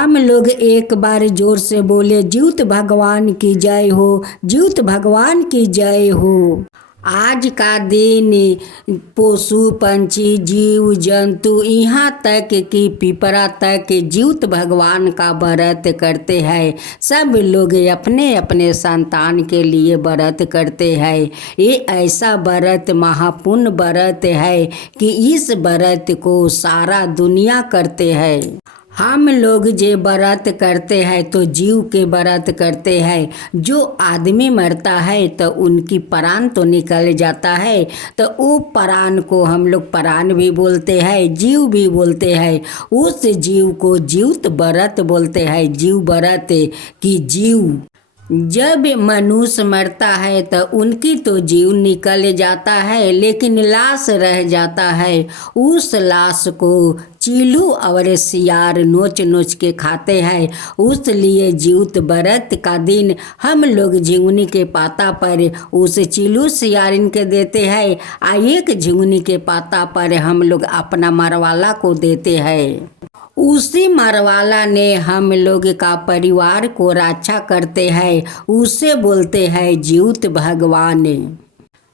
हम लोग एक बार जोर से बोले, ज्यूत भगवान की जय हो, ज्यूत भगवान की जय हो। आज का दिन पशु पंछी जीव जंतु यहाँ तक कि पिपरा तक ज्यूत भगवान का व्रत करते हैं। सब लोग अपने अपने संतान के लिए व्रत करते हैं। ये ऐसा व्रत महापुण्य व्रत है कि इस व्रत को सारा दुनिया करते हैं। हम लोग जे व्रत करते हैं तो जीव के व्रत करते हैं। जो आदमी मरता है तो उनकी प्राण तो निकल जाता है, तो वो प्राण को हम लोग प्राण भी बोलते हैं, जीव भी बोलते हैं। उस जीव को जीवत व्रत बोलते हैं। जीव व्रत की जीव जब मनुष्य मरता है तो उनकी तो जीव निकल जाता है, लेकिन लाश रह जाता है। उस लाश को चीलू और सियार नोच नोच के खाते हैं। उस लिए जीवत व्रत का दिन हम लोग झिंगुनी के पाता पर उस चीलू सियारिन के देते हैं, एक झिंगुनी के पाता पर हम लोग अपना मरवाला को देते हैं। उसी मरवाला ने हम लोग का परिवार को रक्षा करते हैं। उसे बोलते हैं ज्यूत भगवान।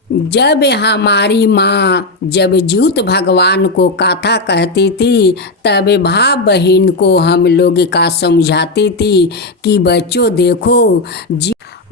जब हमारी माँ जब ज्यूत भगवान को कथा कहती थी तब भाई बहन को हम लोग का समझाती थी कि बच्चों देखो,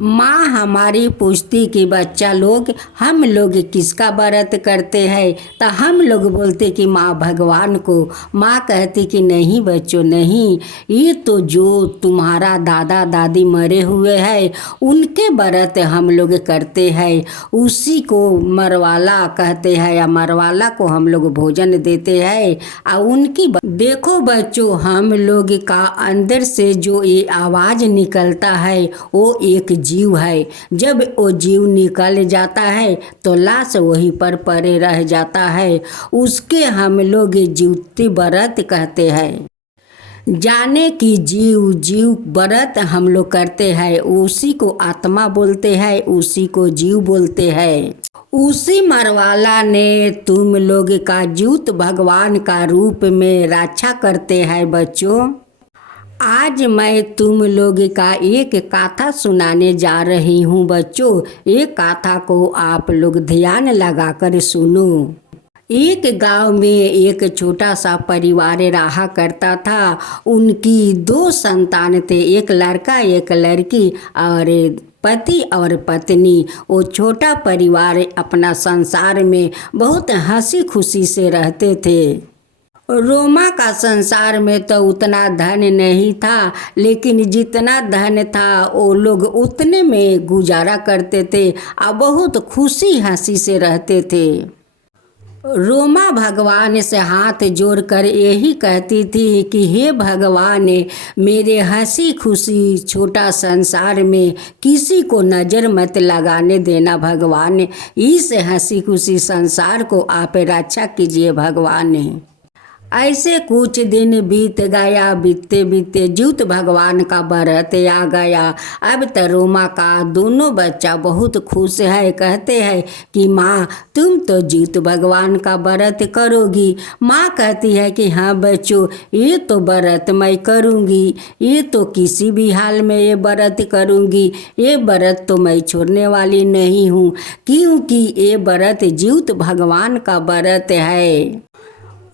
माँ हमारी पूछती कि बच्चा लोग हम लोग किसका व्रत करते हैं, तो हम लोग बोलते कि माँ भगवान को। माँ कहती कि नहीं बच्चों नहीं, ये तो जो तुम्हारा दादा दादी मरे हुए हैं उनके व्रत हम लोग करते हैं। उसी को मरवाला कहते हैं, या मरवाला को हम लोग भोजन देते हैं। और उनकी देखो बच्चों, हम लोग का अंदर से जो ये आवाज़ निकलता है वो एक जीव है। जब वो जीव निकल जाता है तो लाश वहीं पर पड़े रह जाता है। उसके हम लोग ज्यूति व्रत कहते हैं। जाने की जीव व्रत हम लोग करते हैं, उसी को आत्मा बोलते हैं, उसी को जीव बोलते हैं। उसी मरवाला ने तुम लोग का ज्यूत भगवान का रूप में रक्षा करते हैं। बच्चों आज मैं तुम लोग का एक गाथा सुनाने जा रही हूँ। बच्चों एक गाथा को आप लोग ध्यान लगाकर सुनो। एक गांव में एक छोटा सा परिवार रहा करता था। उनकी 2 संतान थे, एक लड़का एक लड़की, और पति और पत्नी। वो छोटा परिवार अपना संसार में बहुत हंसी खुशी से रहते थे। रोमा का संसार में तो उतना धन नहीं था, लेकिन जितना धन था वो लोग उतने में गुजारा करते थे और बहुत खुशी हंसी से रहते थे। रोमा भगवान से हाथ जोड़कर यही कहती थी कि हे भगवान, मेरे हंसी खुशी छोटा संसार में किसी को नज़र मत लगाने देना भगवान। इस हंसी खुशी संसार को आप रक्षा कीजिए भगवान। ऐसे कुछ दिन बीत गया, बीतते बीतते ज्यूत भगवान का व्रत आ गया। अब तो रोमा का दोनों बच्चा बहुत खुश है। कहते हैं कि माँ तुम तो ज्यूत भगवान का व्रत करोगी। माँ कहती है कि हाँ बच्चों, ये तो व्रत मैं करूँगी, ये तो किसी भी हाल में ये व्रत करूँगी। ये व्रत तो मैं छोड़ने वाली नहीं हूँ, क्योंकि ये व्रत ज्यूत भगवान का व्रत है।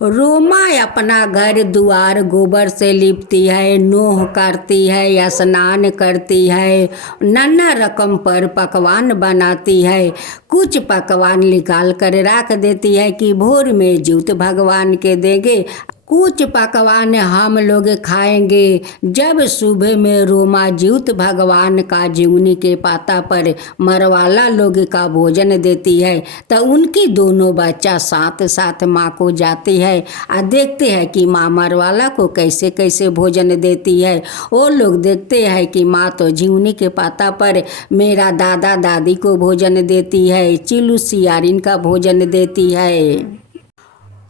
रोमा अपना घर द्वार गोबर से लिपती है, नोह करती है, स्नान करती है, नाना रकम पर पकवान बनाती है। कुछ पकवान निकाल कर रख देती है कि भोर में ज्यूत भगवान के देंगे, कुछ पकवान हम लोग खाएंगे। जब सुबह में रोमा ज्यूत भगवान का जीवनी के पाता पर मरवाला लोग का भोजन देती है तो उनकी दोनों बच्चा साथ साथ माँ को जाती है और देखते हैं कि माँ मरवाला को कैसे कैसे भोजन देती है। वो लोग देखते हैं कि माँ तो जीवनी के पाता पर मेरा दादा दादी को भोजन देती है, चिलू सियारिन का भोजन देती है।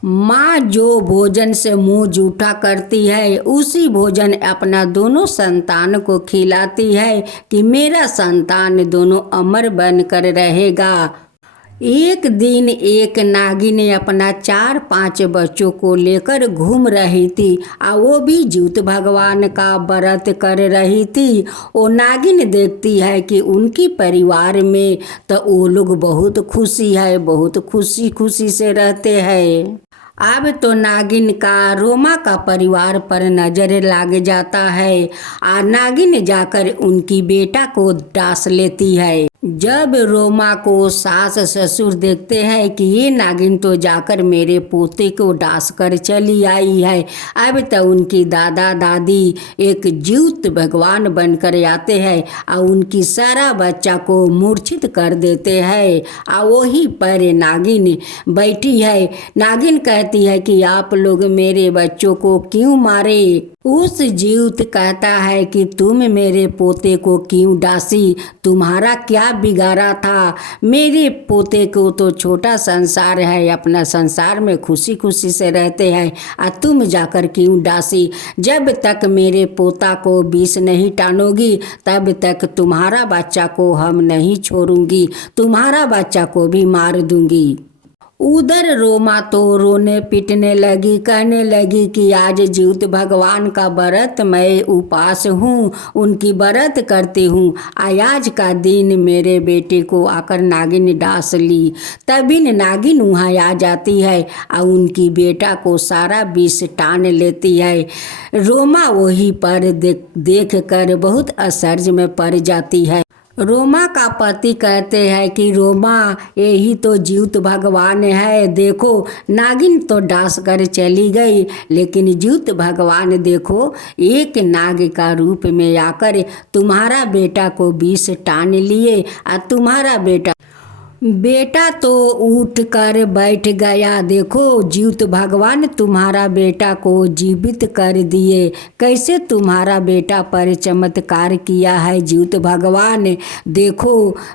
माँ जो भोजन से मुंह जूठा करती है उसी भोजन अपना दोनों संतान को खिलाती है कि मेरा संतान दोनों अमर बनकर रहेगा। एक दिन एक नागिन अपना 4-5 बच्चों को लेकर घूम रही थी वो भी ज्यूत भगवान का व्रत कर रही थी। वो नागिन देखती है कि उनकी परिवार में तो वो लोग बहुत खुशी है, बहुत खुशी खुशी से रहते हैं। अब तो नागिन का रोमा का परिवार पर नजर लग जाता है। नागिन जाकर उनकी बेटा को डांस लेती है। जब रोमा को सास ससुर देखते हैं कि ये नागिन तो जाकर मेरे पोते को डांस कर चली आई है, अब तो उनकी दादा दादी एक ज्यूत भगवान बनकर आते हैं और उनकी सारा बच्चा को मूर्छित कर देते हैं। वही पर नागिन बैठी है। नागिन कहती है कि आप लोग मेरे बच्चों को क्यों मारे? उस ज्यूत कहता है कि तुम मेरे पोते को क्यों डांसी? तुम्हारा क्या बिगाड़ा था? मेरे पोते को तो छोटा संसार है, अपना संसार में खुशी खुशी से रहते हैं तुम जाकर क्यों डांसी? जब तक मेरे पोता को विष नहीं टानोगी तब तक तुम्हारा बच्चा को हम नहीं छोड़ूंगी, तुम्हारा बच्चा को भी मार दूंगी। उधर रोमा तो रोने पीटने लगी, कहने लगी कि आज ज्यूत भगवान का व्रत मैं उपास हूँ, उनकी व्रत करती हूँ। आज का दिन मेरे बेटे को आकर नागिन डांस ली। तभी नागिन वहाँ आ जाती है और उनकी बेटा को सारा विष टान लेती है। रोमा वही पर देख कर बहुत आश्चर्य में पड़ जाती है। रोमा का पति कहते हैं कि रोमा यही तो ज्यूत भगवान है, देखो नागिन तो डांस कर चली गई लेकिन ज्यूत भगवान देखो एक नाग का रूप में आकर तुम्हारा बेटा को विष टान लिए और तुम्हारा बेटा तो उठ कर बैठ गया। देखो ज्यूत भगवान तुम्हारा बेटा को जीवित कर दिए, कैसे तुम्हारा बेटा पर चमत्कार किया है ज्यूत भगवान। देखो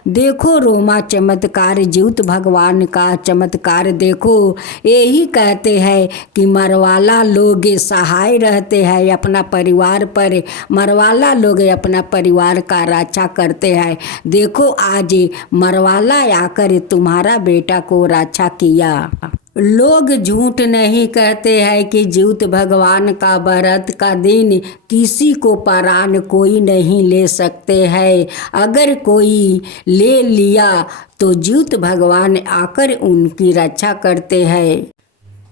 देखो रोमा चमत्कार, ज्यूत भगवान का चमत्कार देखो। यही कहते हैं कि मरवाला लोग सहाय रहते हैं अपना परिवार पर, मरवाला लोग अपना परिवार का रक्षा करते हैं। देखो आज मरवाला कर तुम्हारा बेटा को रक्षा किया। लोग झूठ नहीं कहते हैं कि ज्यूत भगवान का व्रत का दिन किसी को प्राण कोई नहीं ले सकते हैं। अगर कोई ले लिया तो ज्यूत भगवान आकर उनकी रक्षा करते हैं।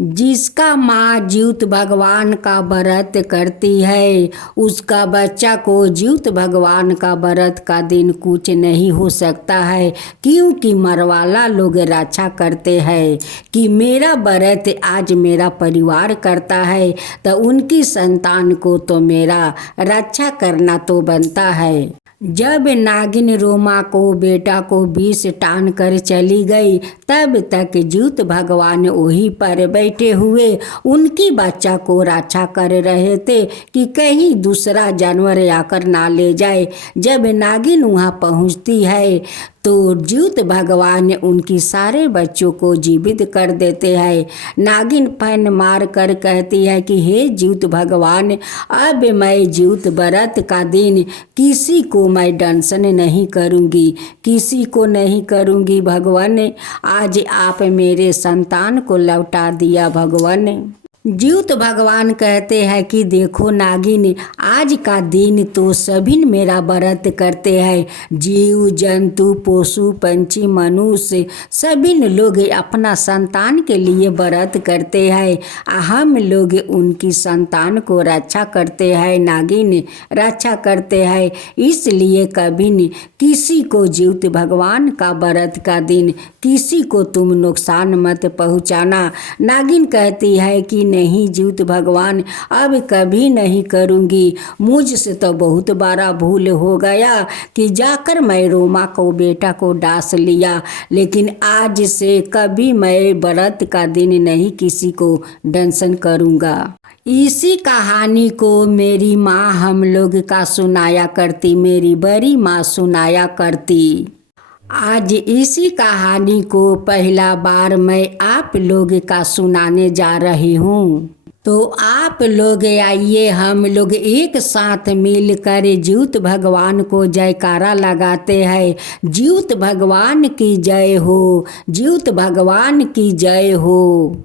जिसका माँ ज्यूत भगवान का व्रत करती है उसका बच्चा को ज्यूत भगवान का व्रत का दिन कुछ नहीं हो सकता है, क्योंकि मरवाला लोग रक्षा करते हैं कि मेरा व्रत आज मेरा परिवार करता है तो उनकी संतान को तो मेरा रक्षा करना तो बनता है। जब नागिन रोमा को बेटा को विष टान कर चली गई तब तक ज्यूत भगवान वहीं पर बैठे हुए उनकी बच्चा को रक्षा कर रहे थे कि कहीं दूसरा जानवर आकर ना ले जाए। जब नागिन वहाँ पहुँचती है तो ज्यूत भगवान उनकी सारे बच्चों को जीवित कर देते हैं। नागिन फन मार कर कहती है कि हे ज्यूत भगवान, अब मैं ज्यूत व्रत का दिन किसी को मैं दंशन नहीं करूँगी, किसी को नहीं करूँगी भगवान। आज आप मेरे संतान को लौटा दिया भगवान। ज्यूत भगवान कहते हैं कि देखो नागिन, आज का दिन तो सभी मेरा व्रत करते हैं, जीव जंतु पशु पंछी मनुष्य सभी लोग अपना संतान के लिए व्रत करते हैं। हम लोग उनकी संतान को रक्षा करते हैं, नागिन रक्षा करते हैं। इसलिए कभी किसी को ज्यूत भगवान का व्रत का दिन किसी को तुम नुकसान मत पहुँचाना। नागिन कहती है कि नहीं ज्यूत भगवान, अब कभी नहीं करूँगी, मुझसे तो बहुत बड़ा भूल हो गया कि जाकर मैं रोमा को बेटा को डांस लिया, लेकिन आज से कभी मैं व्रत का दिन नहीं किसी को दंशन करूँगा। इसी कहानी को मेरी माँ हम लोग का सुनाया करती, मेरी बड़ी माँ सुनाया करती। आज इसी कहानी को पहला बार मैं आप लोग का सुनाने जा रही हूँ। तो आप लोग आइए, हम लोग एक साथ मिलकर जीवित भगवान को जयकारा लगाते हैं। जीवित भगवान की जय हो, जीवित भगवान की जय हो।